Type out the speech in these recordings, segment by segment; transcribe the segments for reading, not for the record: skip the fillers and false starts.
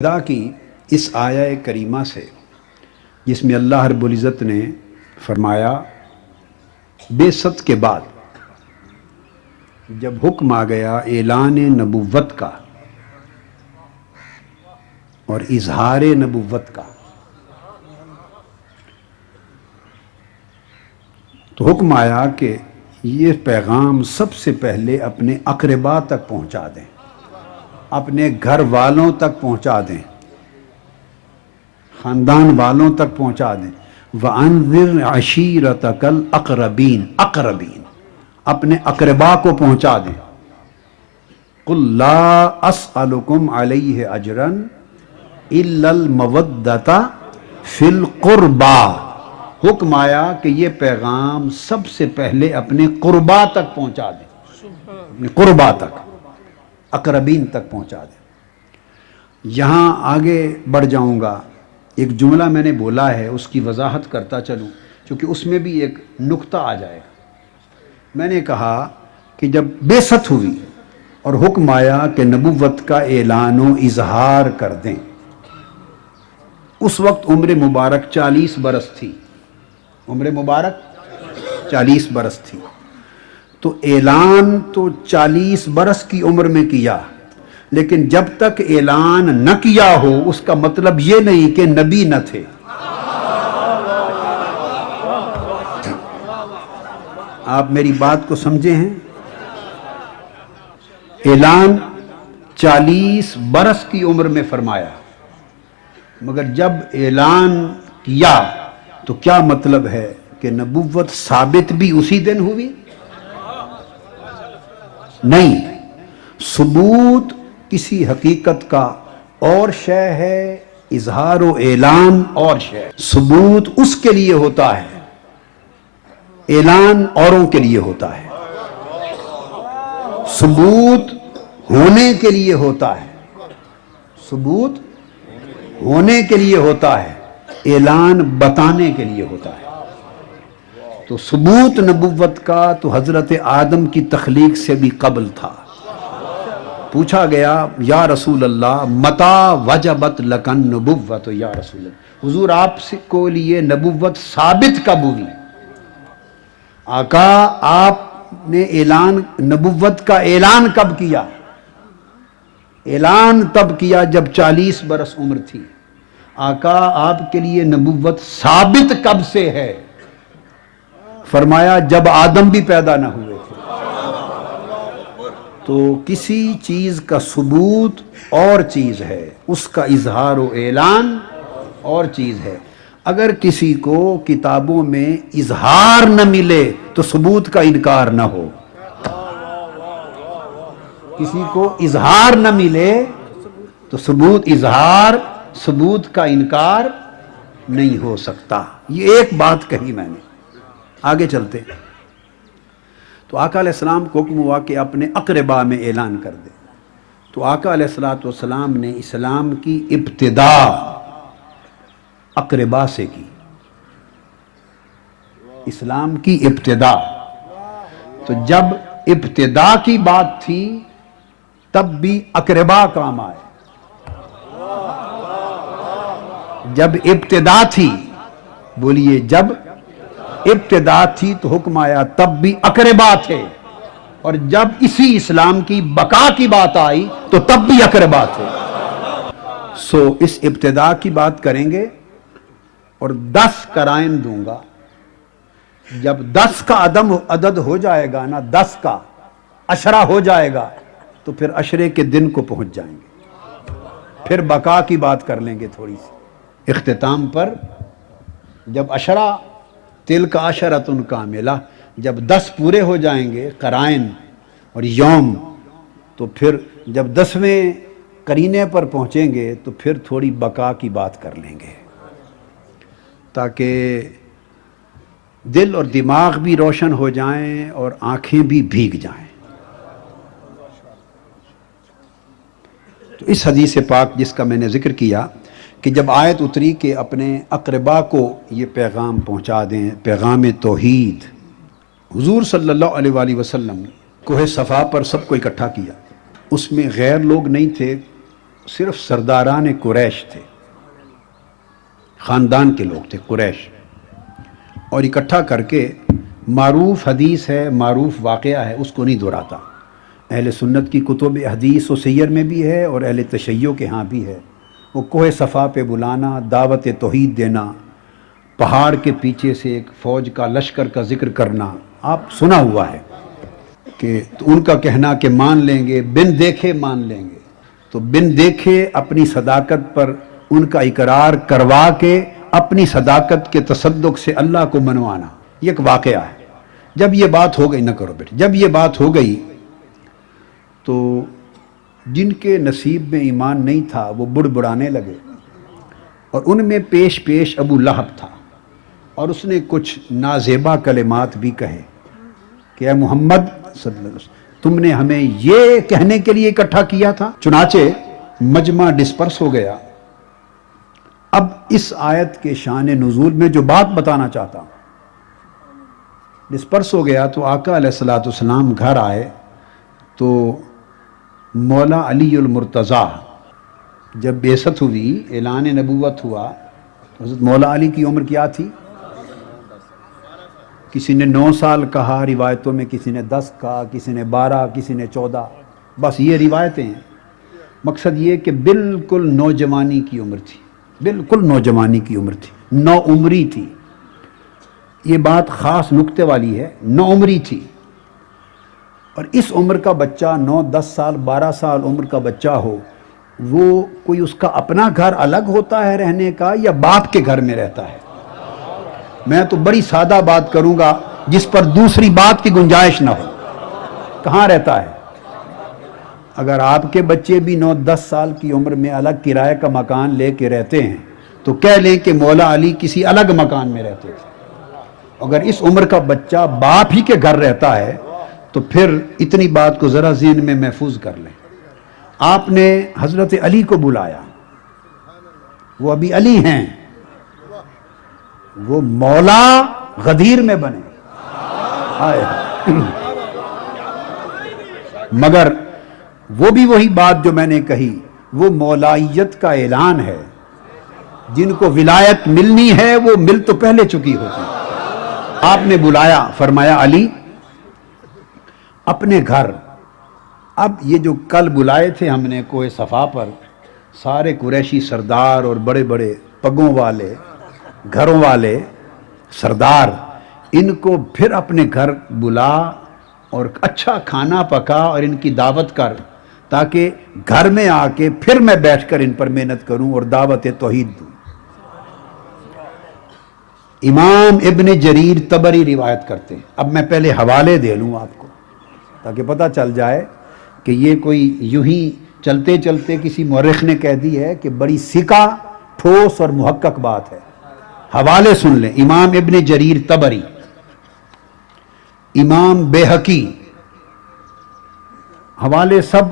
ابتدا کی اس آیہ کریمہ سے جس میں اللہ رب العزت نے فرمایا بعثت کے بعد جب حکم آ گیا اعلان نبوت کا اور اظہار نبوت کا، تو حکم آیا کہ یہ پیغام سب سے پہلے اپنے اقربا تک پہنچا دیں، اپنے گھر والوں تک پہنچا دیں، خاندان والوں تک پہنچا دیں۔ وَأَنذِرْ عَشِيرَتَكَ الْأَقْرَبِينَ، اقربین اپنے اقربا کو پہنچا دیں۔ قُلْ لَا أَسْأَلُكُمْ عَلَيْهِ أَجْرًا إِلَّا الْمَوَدَّةَ فِي الْقُرْبَى، حکم آیا کہ یہ پیغام سب سے پہلے اپنے قربا تک پہنچا دیں، اپنے قربا تک، اقربین تک پہنچا دیں۔ یہاں آگے بڑھ جاؤں گا، ایک جملہ میں نے بولا ہے اس کی وضاحت کرتا چلوں کیونکہ اس میں بھی ایک نقطہ آ جائے گا۔ میں نے کہا کہ جب بعثت ہوئی اور حکم آیا کہ نبوت کا اعلان و اظہار کر دیں، اس وقت عمر مبارک 40 برس تھی، عمر مبارک 40 برس تھی، تو اعلان تو 40 برس کی عمر میں کیا، لیکن جب تک اعلان نہ کیا ہو اس کا مطلب یہ نہیں کہ نبی نہ تھے۔ آپ میری بات کو سمجھے ہیں؟ اعلان 40 برس کی عمر میں فرمایا، مگر جب اعلان کیا تو کیا مطلب ہے کہ نبوت ثابت بھی اسی دن ہوئی؟ نہیں، ثبوت کسی حقیقت کا اور شے ہے، اظہار و اعلان اور شے۔ ثبوت اس کے لیے ہوتا ہے، اعلان اوروں کے لیے ہوتا ہے۔ ثبوت ہونے کے لیے ہوتا ہے، ثبوت ہونے کے لیے ہوتا ہے، اعلان بتانے کے لیے ہوتا ہے۔ تو ثبوت نبوت کا تو حضرت آدم کی تخلیق سے بھی قبل تھا۔ پوچھا گیا یا رسول اللہ متا وجبت لکن نبوت، یا رسول اللہ حضور آپ کو لیے نبوت ثابت کب ہوئی؟ آقا آپ نے اعلان نبوت کا اعلان کب کیا؟ اعلان تب کیا جب 40 برس عمر تھی۔ آقا آپ کے لیے نبوت ثابت کب سے ہے؟ فرمایا جب آدم بھی پیدا نہ ہوئے تھے۔ تو کسی چیز کا ثبوت اور چیز ہے، اس کا اظہار و اعلان اور چیز ہے۔ اگر کسی کو کتابوں میں اظہار نہ ملے تو ثبوت کا انکار نہ ہو، کسی کو اظہار نہ ملے تو ثبوت کا انکار نہیں ہو سکتا۔ یہ ایک بات کہی میں نے۔ آگے چلتے تو آقا علیہ السلام کو حکم ہوا کہ اپنے اقربا میں اعلان کر دے۔ تو آقا علیہ السلام نے اسلام کی ابتدا اقربا سے کی، اسلام کی ابتدا۔ تو جب ابتدا کی بات تھی تب بھی اقربا کام آئے۔ جب ابتدا تھی، بولیے جب ابتدا تھی تو حکم آیا تب بھی اقربا تھے، اور جب اسی اسلام کی بقا کی بات آئی تو تب بھی اقربا تھے۔ سو اس ابتدا کی بات کریں گے اور 10 قرائن دوں گا۔ جب 10 کا عدد ہو جائے گا نا، 10 کا عشرہ ہو جائے گا تو پھر عشرے کے دن کو پہنچ جائیں گے، پھر بقا کی بات کر لیں گے تھوڑی سی اختتام پر۔ جب عشرہ تلک عشرۃ کاملہ، جب 10 پورے ہو جائیں گے قرائن اور یوم، تو پھر جب 10ویں قرینے پر پہنچیں گے تو پھر تھوڑی بقا کی بات کر لیں گے، تاکہ دل اور دماغ بھی روشن ہو جائیں اور آنکھیں بھی بھیگ جائیں۔ تو اس حدیث پاک جس کا میں نے ذکر کیا کہ جب آیت اتری کہ اپنے اقربا کو یہ پیغام پہنچا دیں، پیغام توحید، حضور صلی اللہ علیہ وآلہ وسلم کوہ صفا پر سب کو اکٹھا کیا۔ اس میں غیر لوگ نہیں تھے، صرف سرداران قریش تھے، خاندان کے لوگ تھے قریش، اور اکٹھا کر کے معروف حدیث ہے، معروف واقعہ ہے، اس کو نہیں دہراتا۔ اہل سنت کی کتب حدیث و سیر میں بھی ہے اور اہل تشیع کے ہاں بھی ہے۔ وہ کوہ صفا پہ بلانا، دعوت توحید دینا، پہاڑ کے پیچھے سے ایک فوج کا لشکر کا ذکر کرنا، آپ سنا ہوا ہے کہ تو ان کا کہنا کہ مان لیں گے، بن دیکھے مان لیں گے، تو بن دیکھے اپنی صداقت پر ان کا اقرار کروا کے اپنی صداقت کے تصدق سے اللہ کو منوانا، یہ ایک واقعہ ہے۔ جب یہ بات ہو گئی، نہ کرو بیٹے، جب یہ بات ہو گئی تو جن کے نصیب میں ایمان نہیں تھا وہ بڑبڑانے لگے، اور ان میں پیش پیش ابو لہب تھا، اور اس نے کچھ نازیبا کلمات بھی کہے کہ اے محمد صلی اللہ علیہ وسلم، تم نے ہمیں یہ کہنے کے لیے اکٹھا کیا تھا۔ چنانچہ مجمع ڈسپرس ہو گیا۔ اب اس آیت کے شان نزول میں جو بات بتانا چاہتا ہوں، ڈسپرس ہو گیا تو آقا علیہ الصلوۃ والسلام گھر آئے تو مولا علی المرتضیٰ جب بعثت ہوئی، اعلان نبوت ہوا، حضرت مولا علی کی عمر کیا تھی؟ کسی نے 9 سال کہا روایتوں میں، کسی نے 10 کہا، کسی نے 12، کسی نے 14، بس یہ روایتیں ہیں۔ مقصد یہ کہ بالکل نوجوانی کی عمر تھی، بالکل نوجوانی کی عمر تھی، نو عمری تھی۔ یہ بات خاص نکتے والی ہے، نو عمری تھی، اور اس عمر کا بچہ 9، 10 سال، 12 سال عمر کا بچہ ہو، وہ کوئی اس کا اپنا گھر الگ ہوتا ہے رہنے کا یا باپ کے گھر میں رہتا ہے؟ میں تو بڑی سادہ بات کروں گا جس پر دوسری بات کی گنجائش نہ ہو، کہاں رہتا ہے؟ اگر آپ کے بچے بھی 9، 10 سال کی عمر میں الگ کرائے کا مکان لے کے رہتے ہیں تو کہہ لیں کہ مولا علی کسی الگ مکان میں رہتے تھے۔ اگر اس عمر کا بچہ باپ ہی کے گھر رہتا ہے تو پھر اتنی بات کو ذرا ذہن میں محفوظ کر لیں۔ آپ نے حضرت علی کو بلایا، وہ ابھی علی ہیں، وہ مولا غدیر میں بنے، مگر وہ بھی وہی بات جو میں نے کہی، وہ مولائیت کا اعلان ہے۔ جن کو ولایت ملنی ہے وہ مل تو پہلے چکی ہوتی۔ آپ نے بلایا، فرمایا علی اپنے گھر۔ اب یہ جو کل بلائے تھے ہم نے کوہ صفا پر، سارے قریشی سردار اور بڑے بڑے پگوں والے، گھروں والے سردار، ان کو پھر اپنے گھر بلا اور اچھا کھانا پکا اور ان کی دعوت کر، تاکہ گھر میں آ کے پھر میں بیٹھ کر ان پر محنت کروں اور دعوت توحید دوں۔ امام ابن جریر طبری روایت کرتے ہیں۔ اب میں پہلے حوالے دے لوں آپ کو تاکہ پتہ چل جائے کہ یہ کوئی یوں ہی چلتے چلتے کسی مورخ نے کہہ دی ہے کہ بڑی ثقہ، ٹھوس اور محقق بات ہے۔ حوالے سن لیں، امام ابن جریر طبری، امام بیہقی، حوالے سب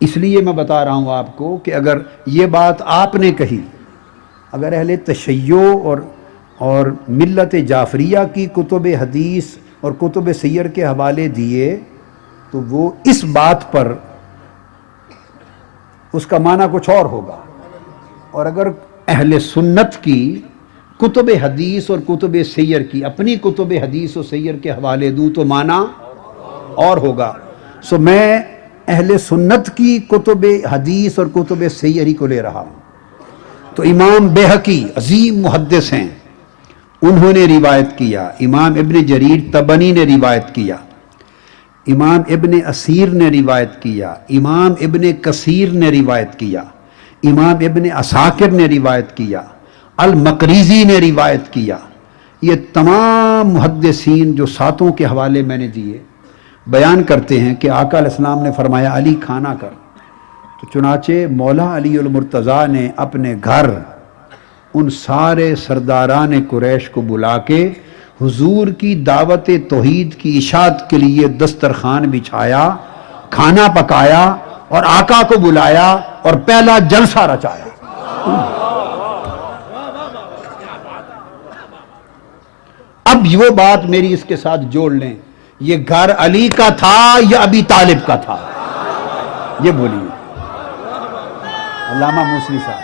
اس لیے میں بتا رہا ہوں آپ کو کہ اگر یہ بات آپ نے کہی، اگر اہل تشیع اور ملت جعفریہ کی کتب حدیث اور کتب سیر کے حوالے دیے تو وہ اس بات پر اس کا معنی کچھ اور ہوگا، اور اگر اہل سنت کی کتب حدیث اور کتب سیر کی، اپنی کتب حدیث و سیر کے حوالے دوں تو معنی اور ہوگا۔ سو میں اہل سنت کی کتب حدیث اور کتب سیری کو لے رہا ہوں۔ تو امام بیہقی عظیم محدث ہیں، انہوں نے روایت کیا، امام ابن جریر طبری نے روایت کیا، امام ابن اسیر نے روایت کیا، امام ابن کثیر نے روایت کیا، امام ابن عساکر نے روایت کیا، المقریزی نے روایت کیا۔ یہ تمام محدثین جو ساتوں کے حوالے میں نے دیے بیان کرتے ہیں کہ آقا علیہ السلام نے فرمایا علی کھانا کر، تو چنانچہ مولا علی المرتضیٰ نے اپنے گھر ان سارے سرداران قریش کو بلا کے حضور کی دعوت توحید کی اشاعت کے لیے دسترخوان بچھایا، کھانا پکایا اور آقا کو بلایا اور پہلا جلسہ رچایا۔ اب وہ بات میری اس کے ساتھ جوڑ لیں، یہ گھر علی کا تھا یا ابی طالب کا تھا؟ یہ بولیے۔ علامہ موسوی صاحب،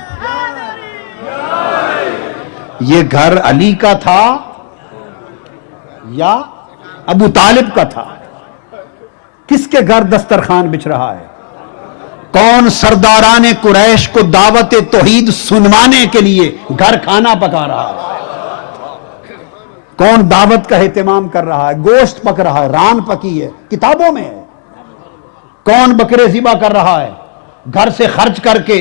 یہ گھر علی کا تھا یا ابو طالب کا تھا؟ کس کے گھر دسترخوان بچھ رہا ہے؟ کون سرداران قریش کو دعوت توحید سنوانے کے لیے گھر کھانا پکا رہا ہے؟ کون دعوت کا اہتمام کر رہا ہے؟ گوشت پک رہا ہے، ران پکی ہے، کتابوں میں ہے۔ کون بکرے ذبح کر رہا ہے؟ گھر سے خرچ کر کے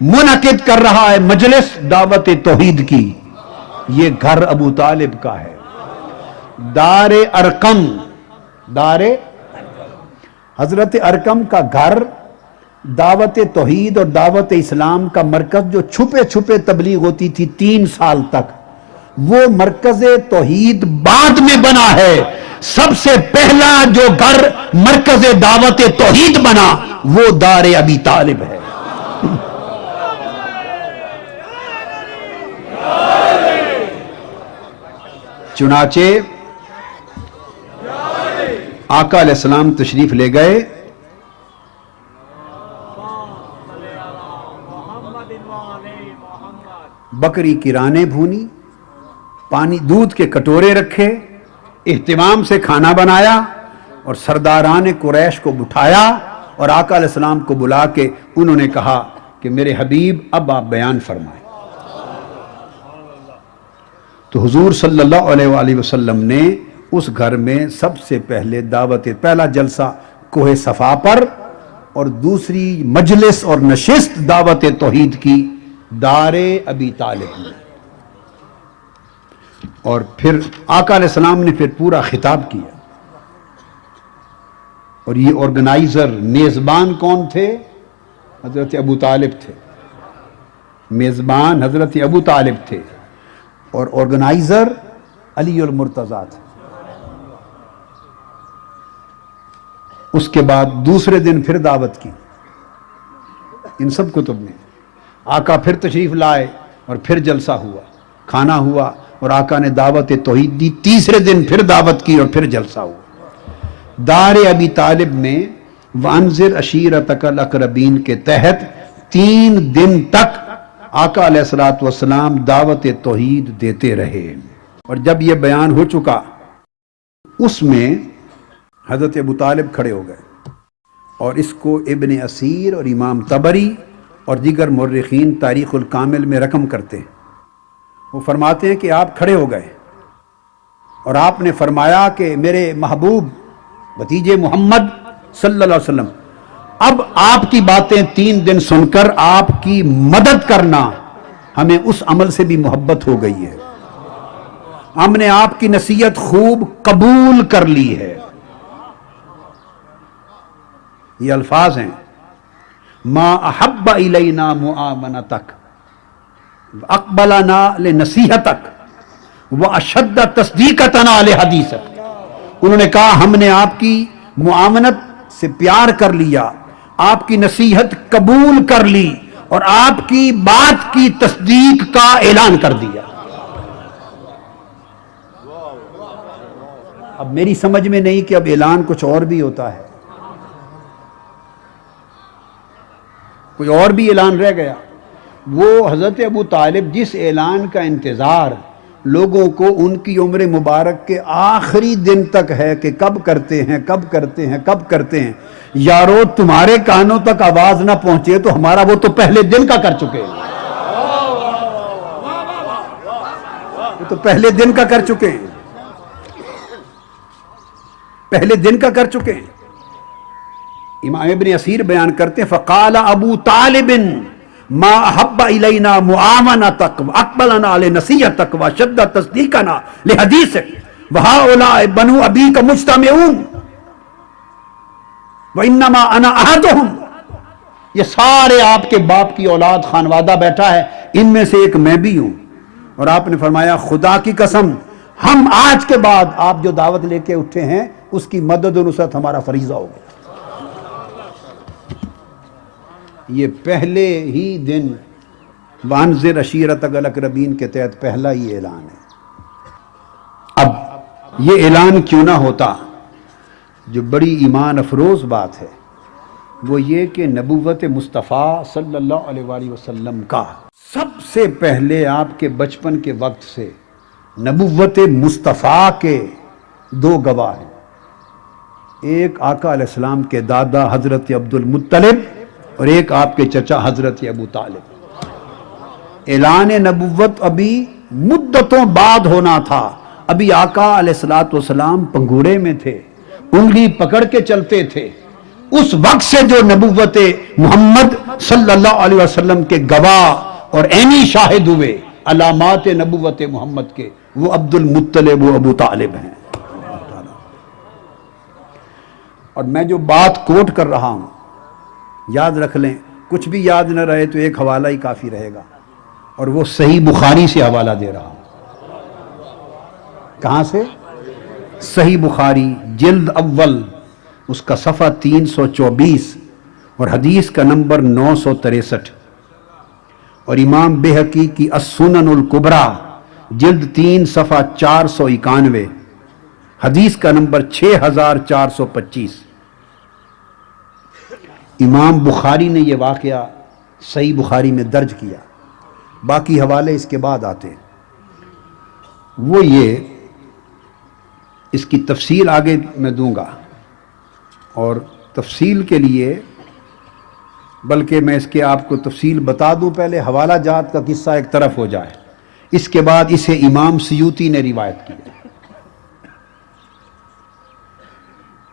منعقد کر رہا ہے مجلس دعوت توحید کی؟ یہ گھر ابو طالب کا ہے۔ دار ارقم، حضرت ارقم کا گھر دعوت توحید اور دعوت اسلام کا مرکز جو چھپے چھپے تبلیغ ہوتی تھی 3 سال تک، وہ مرکز توحید بعد میں بنا ہے۔ سب سے پہلا جو گھر مرکز دعوت توحید بنا وہ دار ابی طالب ہے۔ چنانچہ آقا علیہ السلام تشریف لے گئے، بکری کی رانیں بھونی، پانی دودھ کے کٹورے رکھے، اہتمام سے کھانا بنایا اور سرداران قریش کو بٹھایا اور آقا علیہ السلام کو بلا کے انہوں نے کہا کہ میرے حبیب اب آپ بیان فرمائیں۔ تو حضور صلی اللہ علیہ وآلہ وسلم نے اس گھر میں سب سے پہلے پہلا جلسہ کوہ صفا پر اور دوسری مجلس اور نشست دعوت توحید کی دار ابی طالب میں، اور پھر آقا علیہ السلام نے پھر پورا خطاب کیا۔ اور یہ آرگنائزر میزبان کون تھے؟ حضرت ابو طالب تھے۔ میزبان حضرت ابو طالب تھے اور آرگنائزر علی المرتضیٰ تھے۔ اس کے بعد دوسرے دن پھر دعوت کی، ان سب کتب میں آقا پھر تشریف لائے اور پھر جلسہ ہوا، کھانا ہوا اور آقا نے دعوت توحید دی۔ تیسرے دن پھر دعوت کی اور پھر جلسہ ہوا۔ دار ابی طالب میں وانذر عشیرتک الاقربین کے تحت 3 دن تک آقا علیہ السلام دعوت توحید دیتے رہے۔ اور جب یہ بیان ہو چکا، اس میں حضرت ابو طالب کھڑے ہو گئے اور اس کو ابن اسیر اور امام طبری اور دیگر مورخین تاریخ الکامل میں رقم کرتے ہیں۔ وہ فرماتے ہیں کہ آپ کھڑے ہو گئے اور آپ نے فرمایا کہ میرے محبوب بھتیجے محمد صلی اللہ علیہ وسلم، اب آپ کی باتیں 3 دن سن کر آپ کی مدد کرنا، ہمیں اس عمل سے بھی محبت ہو گئی ہے، ہم نے آپ کی نصیحت خوب قبول کر لی ہے۔ یہ الفاظ ہیں، ما احب الینا معاونتک اقبلنا لنصیحتک واشد تصدیقتنا لحدیثک۔ انہوں نے کہا ہم نے آپ کی معاونت سے پیار کر لیا، آپ کی نصیحت قبول کر لی اور آپ کی بات کی تصدیق کا اعلان کر دیا۔ اب میری سمجھ میں نہیں کہ اب اعلان کچھ اور بھی ہوتا ہے، کوئی اور بھی اعلان رہ گیا؟ وہ حضرت ابو طالب جس اعلان کا انتظار لوگوں کو ان کی عمر مبارک کے آخری دن تک ہے کہ کب کرتے ہیں کب کرتے ہیں کب کرتے ہیں، یارو تمہارے کانوں تک آواز نہ پہنچے تو ہمارا وہ تو پہلے دن کا کر چکے ہیں، وہ تو پہلے دن کا کر چکے ہیں، پہلے دن کا کر چکے ہیں۔ امام ابن اسیر بیان کرتے ہیں فقال ابو طالب ما احب الینا معاونتک واقبلنا لنصیحتک وشد تصدیقنا لحدیثک وهؤلاء بنو ابیک مجتمعون وانما انا احدهم، یہ سارے آپ کے باپ کی اولاد خانوادہ بیٹھا ہے، ان میں سے ایک میں بھی ہوں۔ اور آپ نے فرمایا خدا کی قسم ہم آج کے بعد آپ جو دعوت لے کے اٹھے ہیں اس کی مدد و نصرت ہمارا فریضہ ہوگا۔ یہ پہلے ہی دن وانذر عشیرتک الاقربین کے تحت پہلا ہی اعلان ہے۔ اب یہ اعلان کیوں نہ ہوتا، جو بڑی ایمان افروز بات ہے وہ یہ کہ نبوت مصطفیٰ صلی اللہ علیہ وآلہ وسلم کا سب سے پہلے آپ کے بچپن کے وقت سے نبوت مصطفیٰ کے دو گواہ ہیں، ایک آقا علیہ السلام کے دادا حضرت عبد المطلب اور ایک آپ کے چچا حضرت ابو طالب۔ اعلان نبوت ابھی مدتوں بعد ہونا تھا، ابھی آقا علیہ السلام پنگھوڑے میں تھے، انگلی پکڑ کے چلتے تھے۔ اس وقت سے جو نبوت محمد صلی اللہ علیہ وسلم کے گواہ اور عینی شاہد ہوئے علامات نبوت محمد کے، وہ عبد المطلب و ابو طالب ہیں۔ اور میں جو بات کوٹ کر رہا ہوں یاد رکھ لیں، کچھ بھی یاد نہ رہے تو ایک حوالہ ہی کافی رہے گا، اور وہ صحیح بخاری سے حوالہ دے رہا ہوں۔ کہاں سے؟ صحیح بخاری جلد اول، اس کا صفحہ 324 اور حدیث کا نمبر 963، اور امام بہقی کی السنن الکبریٰ جلد 3 صفحہ 491، حدیث کا نمبر 6425۔ امام بخاری نے یہ واقعہ صحیح بخاری میں درج کیا، باقی حوالے اس کے بعد آتے ہیں۔ وہ یہ، اس کی تفصیل آگے میں دوں گا، اور تفصیل کے لیے بلکہ میں اس کے آپ کو تفصیل بتا دوں، پہلے حوالہ جات کا قصہ ایک طرف ہو جائے، اس کے بعد اسے امام سیوطی نے روایت کی۔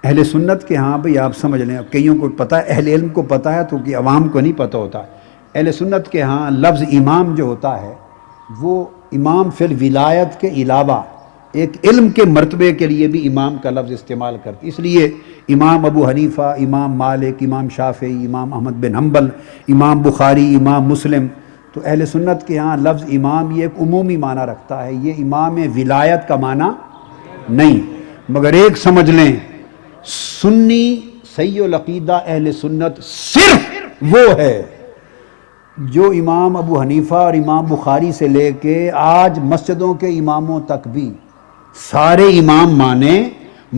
اہل سنت کے ہاں بھئی آپ سمجھ لیں، کئیوں کو پتہ ہے، اہل علم کو پتہ ہے تو کہ عوام کو نہیں پتہ ہوتا۔ اہل سنت کے ہاں لفظ امام جو ہوتا ہے وہ امام فی الولایت کے علاوہ ایک علم کے مرتبے کے لیے بھی امام کا لفظ استعمال کرتی، اس لیے امام ابو حنیفہ، امام مالک، امام شافعی، امام احمد بن حنبل، امام بخاری، امام مسلم، تو اہل سنت کے ہاں لفظ امام یہ ایک عمومی معنی رکھتا ہے، یہ امام ولایت کا معنی نہیں۔ مگر ایک سمجھ لیں، سنی صحیح العقیدہ اہل سنت صرف وہ ہے جو امام ابو حنیفہ اور امام بخاری سے لے کے آج مسجدوں کے اماموں تک بھی سارے امام مانے،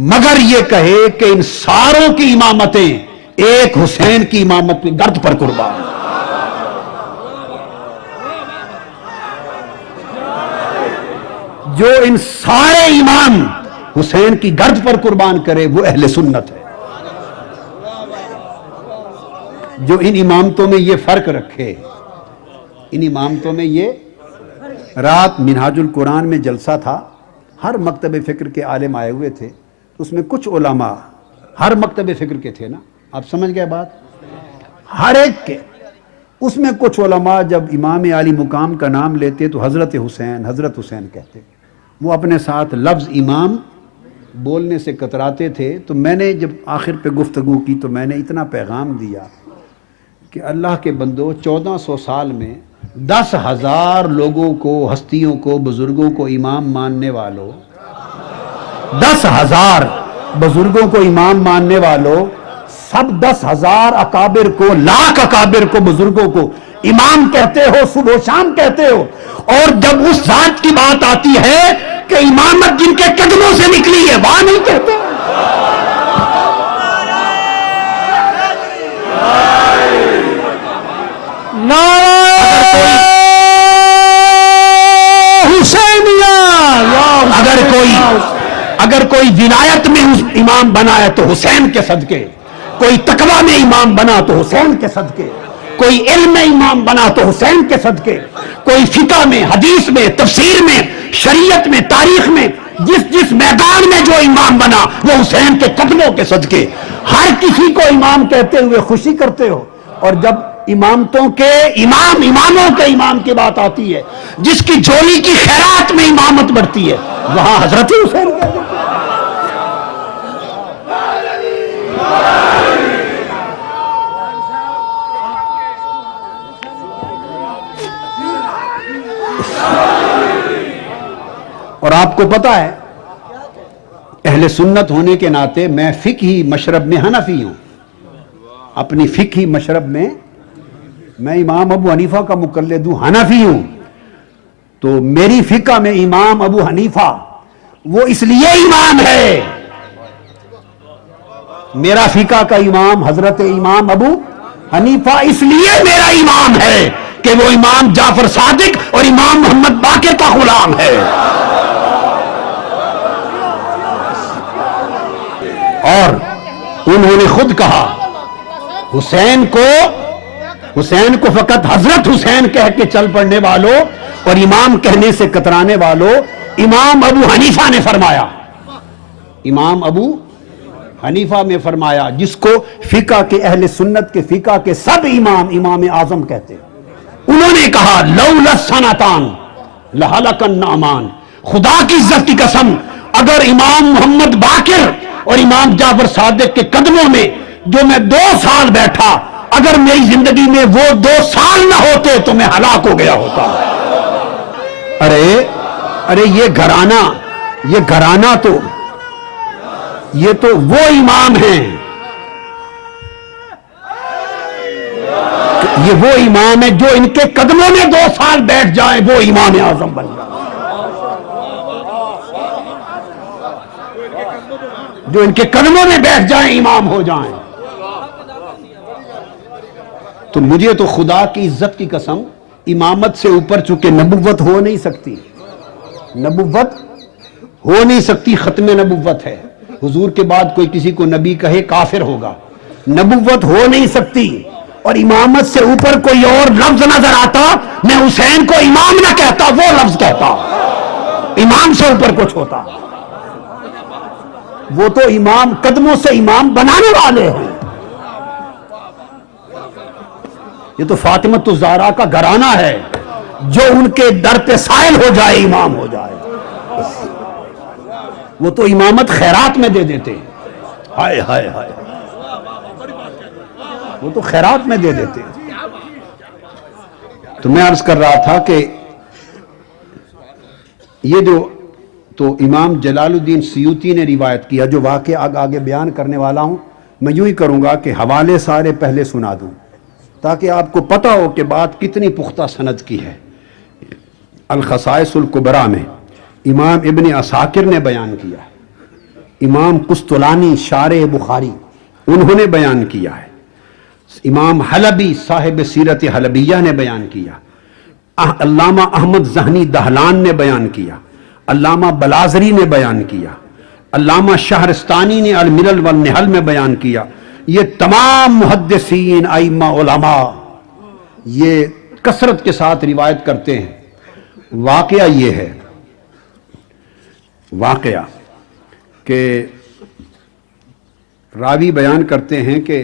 مگر یہ کہے کہ ان ساروں کی امامتیں ایک حسین کی امامت کی گرد پر قربان۔ جو ان سارے امام حسین کی گرد پر قربان کرے وہ اہل سنت ہے۔ جو ان امامتوں میں یہ فرق رکھے، ان امامتوں میں یہ، رات منہاج القرآن میں جلسہ تھا، ہر مکتب فکر کے عالم آئے ہوئے تھے، اس میں کچھ علماء ہر مکتب فکر کے تھے نا، آپ سمجھ گئے بات، ہر ایک کے، اس میں کچھ علماء جب امام عالی مقام کا نام لیتے تو حضرت حسین کہتے، وہ اپنے ساتھ لفظ امام بولنے سے کتراتے تھے۔ تو میں نے جب آخر پہ گفتگو کی تو میں نے اتنا پیغام دیا کہ اللہ کے بندو، 1400 سال میں 10,000 لوگوں کو، ہستیوں کو، بزرگوں کو امام ماننے والوں، 10,000 بزرگوں کو امام ماننے والوں، سب 10,000 اکابر کو، لاکھ اکابر کو، بزرگوں کو امام کہتے ہو، صبح و شام کہتے ہو، اور جب اس ذات کی بات آتی ہے کہ امامت جن کے قدموں سے نکلی ہے وہاں نہیں کہتے۔ اگر کوئی ولایت میں امام بنا ہے تو حسین کے صدقے، کوئی تقوی میں امام بنا تو حسین کے صدقے، کوئی علم میں امام بنا تو حسین کے صدقے، کوئی فقہ میں، حدیث میں، تفسیر میں، شریعت میں، تاریخ میں، جس میدان میں جو امام بنا وہ حسین کے قدموں کے صدقے۔ ہر کسی کو امام کہتے ہوئے خوشی کرتے ہو، اور جب اماموں کے امام کی بات آتی ہے، جس کی جھولی کی خیرات میں امامت بڑھتی ہے، وہاں حضرت حسین کہتے ہیں۔ اور آپ کو پتا ہے اہل سنت ہونے کے ناطے میں فقہی مشرب میں حنفی ہوں، اپنی فقہی مشرب میں میں امام ابو حنیفہ کا مقلد ہوں، حنفی ہوں، تو میری فقہ میں امام ابو حنیفہ وہ اس لیے امام ہے میرا فقہ کا امام حضرت امام ابو حنیفہ اس لیے میرا امام ہے کہ وہ امام جعفر صادق اور امام محمد باقر کا غلام ہے. اور انہوں نے خود کہا حسین کو فقط حضرت حسین کہہ کے چل پڑنے والوں اور امام کہنے سے کترانے والوں امام ابو حنیفہ نے فرمایا. امام ابو حنیفہ میں فرمایا جس کو فقہ کے اہل سنت کے فقہ کے سب امام اعظم کہتے ہیں. انہوں نے کہا لولا السنتان لہلک النعمان. خدا کی عزت کی قسم اگر امام محمد باقر اور امام جعفر صادق کے قدموں میں جو میں 2 سال بیٹھا اگر میری زندگی میں وہ 2 سال نہ ہوتے تو میں ہلاک ہو گیا ہوتا. ارے یہ گھرانہ تو یہ تو وہ امام ہیں، یہ وہ امام ہے جو ان کے قدموں میں 2 سال بیٹھ جائیں وہ امام اعظم بن جائیں، جو ان کے قدموں میں بیٹھ جائیں امام ہو جائیں. تو مجھے تو خدا کی عزت کی قسم امامت سے اوپر چونکہ نبوت ہو نہیں سکتی، ختم نبوت ہے. حضور کے بعد کوئی کسی کو نبی کہے کافر ہوگا. نبوت ہو نہیں سکتی اور امامت سے اوپر کوئی اور لفظ نظر آتا میں حسین کو امام نہ کہتا وہ لفظ کہتا. امام سے اوپر کچھ ہوتا. وہ تو امام قدموں سے امام بنانے والے ہیں. یہ تو فاطمہ الزہرا کا گھرانہ ہے جو ان کے در پہ سائل ہو جائے امام ہو جائے. وہ تو امامت خیرات میں دے دیتے ہیں. ہائے ہائے ہائے وہ تو خیرات میں دے دیتے ہیں. تو میں عرض کر رہا تھا کہ یہ جو تو امام جلال الدین سیوطی نے روایت کیا جو واقعہ آگے بیان کرنے والا ہوں میں یوں ہی کروں گا کہ حوالے سارے پہلے سنا دوں تاکہ آپ کو پتہ ہو کہ بات کتنی پختہ سند کی ہے. الخصائص الکبریٰ میں امام ابن عساکر نے بیان کیا ہے، امام قسطلانی شارح بخاری انہوں نے بیان کیا ہے، امام حلبی صاحب سیرت حلبیہ نے بیان کیا، علامہ احمد ذہنی دہلان نے بیان کیا، علامہ بلازری نے بیان کیا، علامہ شہرستانی نے الملل والنحل میں بیان کیا. یہ تمام محدثین ائمہ علماء یہ کثرت کے ساتھ روایت کرتے ہیں. واقعہ یہ ہے کہ راوی بیان کرتے ہیں کہ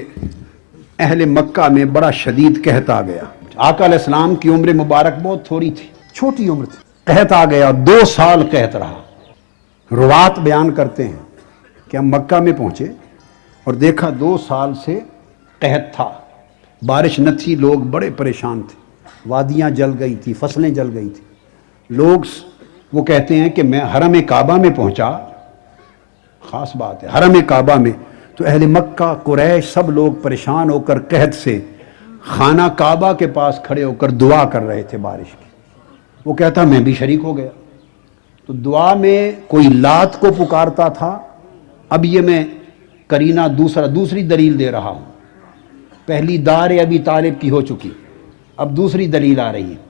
اہل مکہ میں بڑا شدید قحط آ گیا. آقا علیہ السلام کی عمر مبارک بہت تھوڑی تھی، چھوٹی عمر تھی. قحط آ گیا، 2 سال قحط رہا. روات بیان کرتے ہیں کہ ہم مکہ میں پہنچے اور دیکھا 2 سال سے قحط تھا، بارش نہ تھی، لوگ بڑے پریشان تھے، وادیاں جل گئی تھی، فصلیں جل گئی تھی. لوگ وہ کہتے ہیں کہ میں حرم کعبہ میں پہنچا، خاص بات ہے حرم کعبہ میں، تو اہل مکہ قریش سب لوگ پریشان ہو کر قحط سے خانہ کعبہ کے پاس کھڑے ہو کر دعا کر رہے تھے بارش کی. وہ کہتا میں بھی شریک ہو گیا. تو دعا میں کوئی لات کو پکارتا تھا. اب یہ میں کرینہ دوسری دلیل دے رہا ہوں. پہلی دار ابی طالب کی ہو چکی، اب دوسری دلیل آ رہی ہے.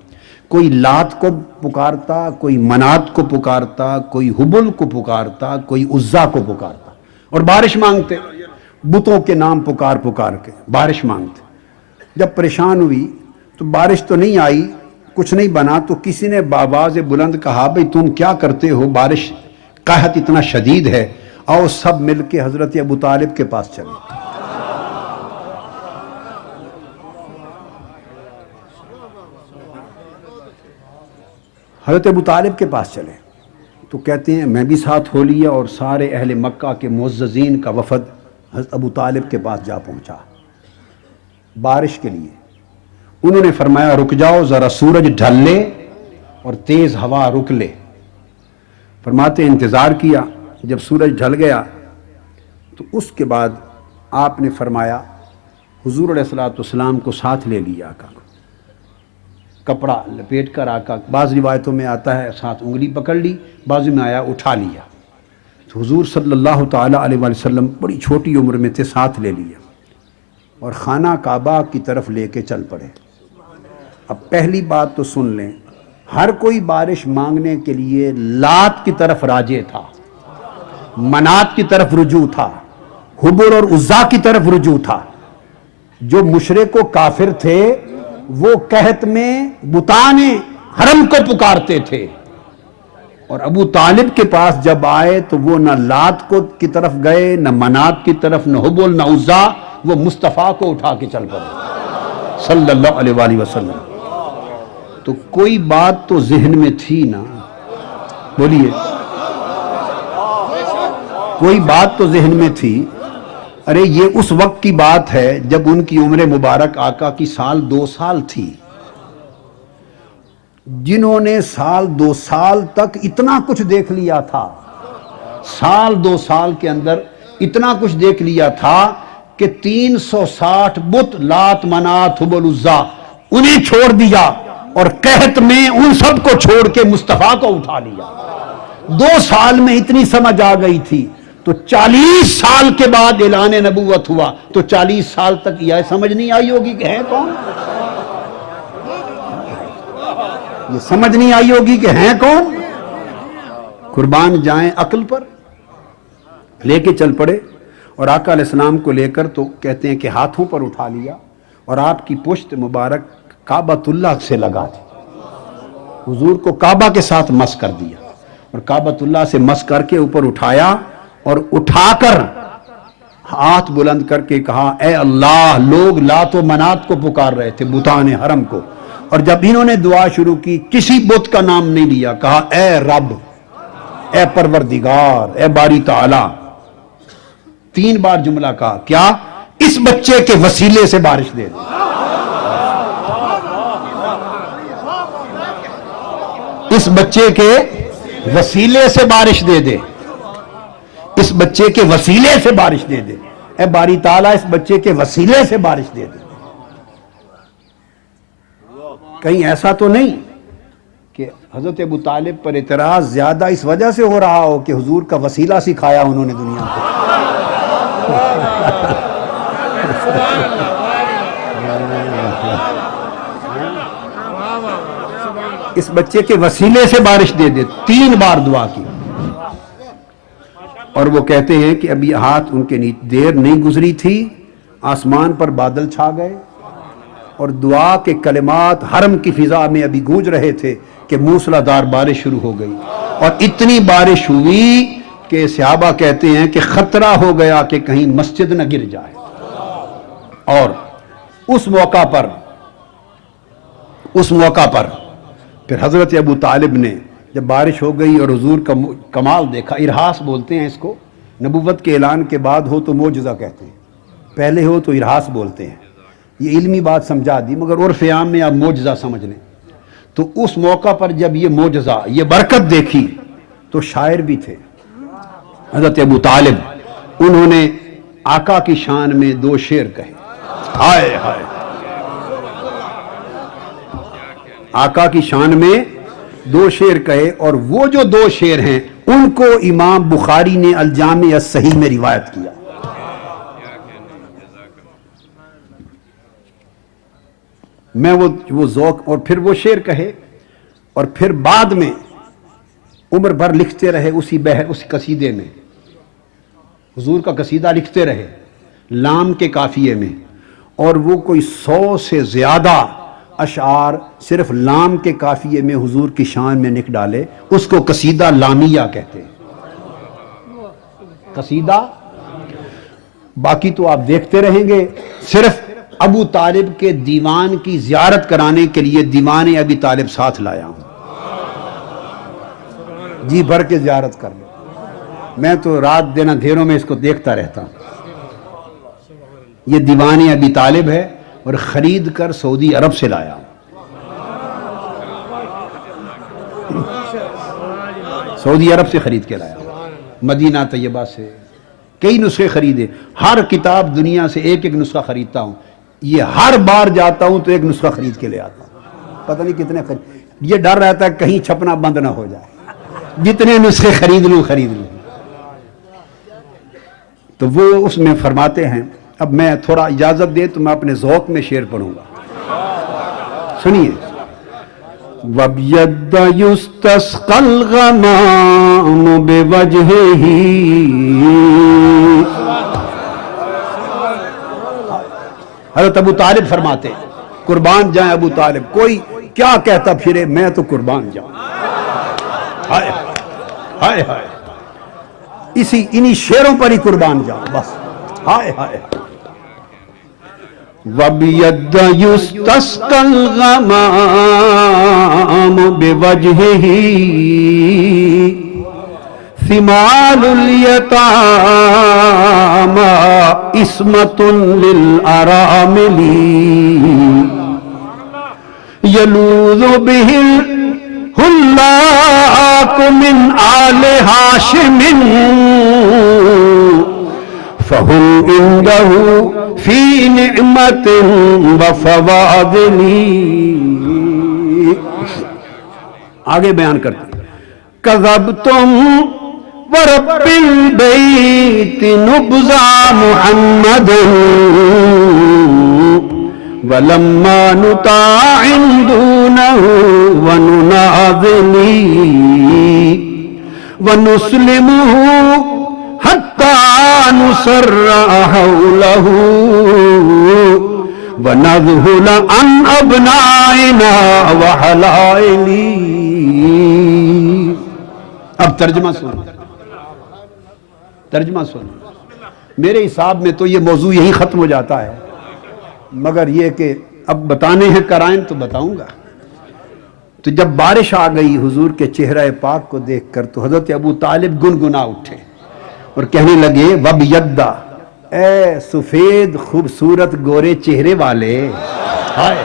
کوئی لات کو پکارتا، کوئی منات کو پکارتا، کوئی حبل کو پکارتا، کوئی عزا کو پکارتا اور بارش مانگتے. بتوں کے نام پکار کے بارش مانگتے. جب پریشان ہوئی تو بارش تو نہیں آئی، کچھ نہیں بنا، تو کسی نے بآواز بلند کہا بھئی تم کیا کرتے ہو، بارش قحط اتنا شدید ہے، آؤ سب مل کے حضرت ابو طالب کے پاس چلیں. حضرت ابو طالب کے پاس چلے تو کہتے ہیں میں بھی ساتھ ہو لیا اور سارے اہل مکہ کے معززین کا وفد حضرت ابو طالب کے پاس جا پہنچا بارش کے لیے. انہوں نے فرمایا رک جاؤ، ذرا سورج ڈھل لے اور تیز ہوا رک لے. فرماتے انتظار کیا. جب سورج ڈھل گیا تو اس کے بعد آپ نے فرمایا حضور علیہ الصلوۃ والسلام کو ساتھ لے لیا، آقا کو کپڑا لپیٹ کر. آقا بعض روایتوں میں آتا ہے ساتھ انگلی پکڑ لی، بعض میں آیا اٹھا لیا. تو حضور صلی اللہ تعالیٰ علیہ وآلہ وسلم بڑی چھوٹی عمر میں تھے، ساتھ لے لیا اور خانہ کعبہ کی طرف لے کے چل پڑے۔ اب پہلی بات تو سن لیں، ہر کوئی بارش مانگنے کے لیے لات کی طرف راجع تھا، منات کی طرف رجوع تھا، حبر اور عزا کی طرف رجوع تھا۔ جو مشرک و کافر تھے وہ قحط میں بتان حرم کو پکارتے تھے، اور ابو طالب کے پاس جب آئے تو وہ نہ لات کی طرف گئے، نہ منات کی طرف، نہ حبل نہ عزا، وہ مصطفیٰ کو اٹھا کے چل پڑے صلی اللہ علیہ وآلہ وسلم۔ تو کوئی بات تو ذہن میں تھی نا، بولیے، کوئی بات تو ذہن میں تھی۔ ارے یہ اس وقت کی بات ہے جب ان کی عمر مبارک آقا کی سال 2 سال تھی۔ جنہوں نے سال 2 سال تک اتنا کچھ دیکھ لیا تھا، سال 2 سال کے اندر اتنا کچھ دیکھ لیا تھا کہ 360 بت لات منات حبل عزا انہیں چھوڑ دیا، اور قحط میں ان سب کو چھوڑ کے مصطفیٰ کو اٹھا لیا۔ 2 سال میں اتنی سمجھ آ گئی تھی، تو 40 سال کے بعد اعلان نبوت ہوا، تو 40 سال تک یہ سمجھ نہیں آئی ہوگی کہ ہیں کون، یہ سمجھ نہیں آئی ہوگی کہ ہیں کون۔ قربان جائیں عقل پر، لے کے چل پڑے اور آقا علیہ السلام کو لے کر تو کہتے ہیں کہ ہاتھوں پر اٹھا لیا، اور آپ کی پشت مبارک کعبۃ اللہ سے لگا دی، حضور کو کعبہ کے ساتھ مس کر دیا، اور کعبۃ اللہ سے مس کر کے اوپر اٹھایا، اور اٹھا کر ہاتھ بلند کر کے کہا اے اللہ، لوگ لات و منات کو پکار رہے تھے، بتان حرم کو، اور جب انہوں نے دعا شروع کی کسی بت کا نام نہیں لیا، کہا اے رب، اے پروردگار، اے باری تعالی۔ 3 بار جملہ کہا، کیا؟ اس بچے کے وسیلے سے بارش دے دے، اس بچے کے وسیلے سے بارش دے دے، اس بچے کے وسیلے سے بارش دے دے، اے باری تعالیٰ اس بچے کے وسیلے سے بارش دے دے۔ کہیں ایسا تو نہیں کہ حضرت ابو طالب پر اعتراض زیادہ اس وجہ سے ہو رہا ہو کہ حضور کا وسیلہ سکھایا انہوں نے دنیا کو۔ اس بچے کے وسیلے سے بارش دے دے، 3 بار دعا کی، اور وہ کہتے ہیں کہ ابھی ہاتھ ان کے دیر نہیں گزری تھی، آسمان پر بادل چھا گئے، اور دعا کے کلمات حرم کی فضا میں ابھی گونج رہے تھے کہ موسلا دار بارش شروع ہو گئی، اور اتنی بارش ہوئی کہ صحابہ کہتے ہیں کہ خطرہ ہو گیا کہ کہیں مسجد نہ گر جائے۔ اور اس موقع پر پھر حضرت ابو طالب نے جب بارش ہو گئی اور حضور کا کمال دیکھا، ارہاس بولتے ہیں اس کو، نبوت کے اعلان کے بعد ہو تو معجزہ کہتے ہیں، پہلے ہو تو ارہاس بولتے ہیں، یہ علمی بات سمجھا دی، مگر عرف عام میں آپ معجزہ سمجھ لیں۔ تو اس موقع پر جب یہ معجزہ، یہ برکت دیکھی تو شاعر بھی تھے حضرت ابو طالب، انہوں نے آقا کی شان میں 2 شعر کہے، ہائے ہائے، آقا کی شان میں 2 شعر کہے، اور وہ جو 2 شعر ہیں ان کو امام بخاری نے الجامع الصحیح میں روایت کیا۔ میں وہ ذوق، اور پھر وہ شعر کہے، اور پھر بعد میں عمر بھر لکھتے رہے اس قصیدے میں، حضور کا قصیدہ لکھتے رہے لام کے قافیے میں، اور وہ کوئی 100 سے زیادہ اشعار صرف لام کے قافیے میں حضور کی شان میں لکھ ڈالے، اس کو قصیدہ لامیہ کہتے ہیں، قصیدہ۔ باقی تو آپ دیکھتے رہیں گے، صرف ابو طالب کے دیوان کی زیارت کرانے کے لیے دیوان ابی طالب ساتھ لایا ہوں، جی بھر کے زیارت کر لو، میں تو رات دن اندھیروں میں اس کو دیکھتا رہتا ہوں۔ یہ دیوان ابی طالب ہے، اور خرید کر سعودی عرب سے لایا ہوں، سعودی عرب سے خرید کے لایا ہوں، مدینہ طیبہ سے کئی نسخے خریدے، ہر کتاب دنیا سے ایک نسخہ خریدتا ہوں، یہ ہر بار جاتا ہوں تو ایک نسخہ خرید کے لے آتا ہوں، پتہ نہیں کتنے خرید، یہ ڈر رہتا ہے کہیں چھپنا بند نہ ہو جائے، جتنے نسخے خرید لوں۔ تو وہ اس میں فرماتے ہیں، اب میں تھوڑا اجازت دے تو میں اپنے ذوق میں شعر پڑھوں گا، سنیے۔ وَبْيَدَّ يُسْتَسْقَى الْغَمَامُ بِوَجْهِهِ، حضرت ابو طالب فرماتے ہیں قربان جائیں ابو طالب، کوئی کیا کہتا پھرے میں تو قربان جاؤں، ہائے ہائے ہائے، انہی شعروں پر ہی قربان جاؤں بس، ہائے ہائے۔ وَبِيَدَّ يُسْتَسْقَى الْغَمَامُ بِوَجْهِهِ، ثِمَالُ الْيَتَامَى عِصْمَةٌ لِلْأَرَامِلِ، يَلُوذُ بِهِ الْهُلَّاقُ مِنْ آلِ هَاشِمٍ، فَهُمْ عِنْدَهُ فِي نِعْمَةٍ وَفَوَاضِلِ۔ آگے بیان کرتے ہیں، كَذَبْتُمْ وَرَبِّ الْبَيْتِ نُبْذَا مُحَمَّدٍ، وَلَمَّا نُطَاعٍ دُونَهُ وَنُنَاظِلِ، وَنُسْلِمُهُ حَتَّى نُسَرَّعَ حَوْلَهُ، وَنَذْهُلَ عَنْ أَبْنَائِنَا وَحَلَائِلِ۔ اب ترجمہ سن، میرے حساب میں تو یہ موضوع یہی ختم ہو جاتا ہے، مگر یہ کہ اب بتانے ہیں قرائن تو بتاؤں گا۔ تو جب بارش آ گئی حضور کے چہرہ پاک کو دیکھ کر تو حضرت ابو طالب گنگنا اٹھے اور کہنے لگے، وَبْيَدَّ، اے سفید خوبصورت گورے چہرے والے، ہائے،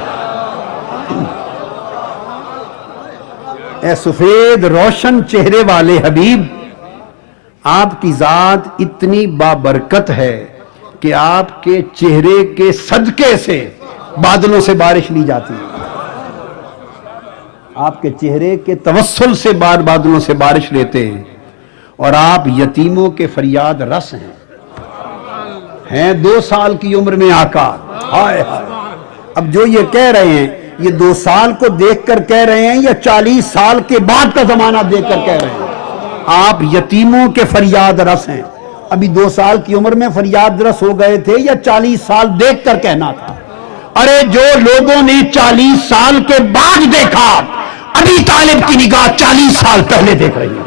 اے سفید روشن چہرے والے حبیب، آپ کی ذات اتنی بابرکت ہے کہ آپ کے چہرے کے صدقے سے بادلوں سے بارش لی جاتی ہے، آپ کے چہرے کے توسل سے بادلوں سے بارش لیتے ہیں، اور آپ یتیموں کے فریاد رس ہیں 2 سال کی عمر میں آقا، ہائے ہائے۔ اب جو یہ کہہ رہے ہیں یہ 2 سال کو دیکھ کر کہہ رہے ہیں یا 40 سال کے بعد کا زمانہ دیکھ کر کہہ رہے ہیں؟ آپ یتیموں کے فریاد رس ہیں، ابھی 2 سال کی عمر میں فریاد رس ہو گئے تھے یا 40 سال دیکھ کر کہنا تھا؟ ارے جو لوگوں نے 40 سال کے بعد دیکھا، ابھی طالب کی نگاہ 40 سال پہلے دیکھ رہی ہے۔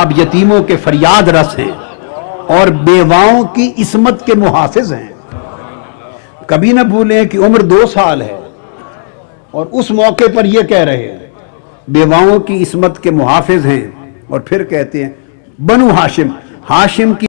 آپ یتیموں کے فریاد رس ہیں اور بیواؤں کی عصمت کے محافظ ہیں۔ کبھی نہ بھولیں کہ عمر 2 سال ہے اور اس موقع پر یہ کہہ رہے ہیں بیواؤں کی عصمت کے محافظ ہیں، اور پھر کہتے ہیں بنو ہاشم، ہاشم کی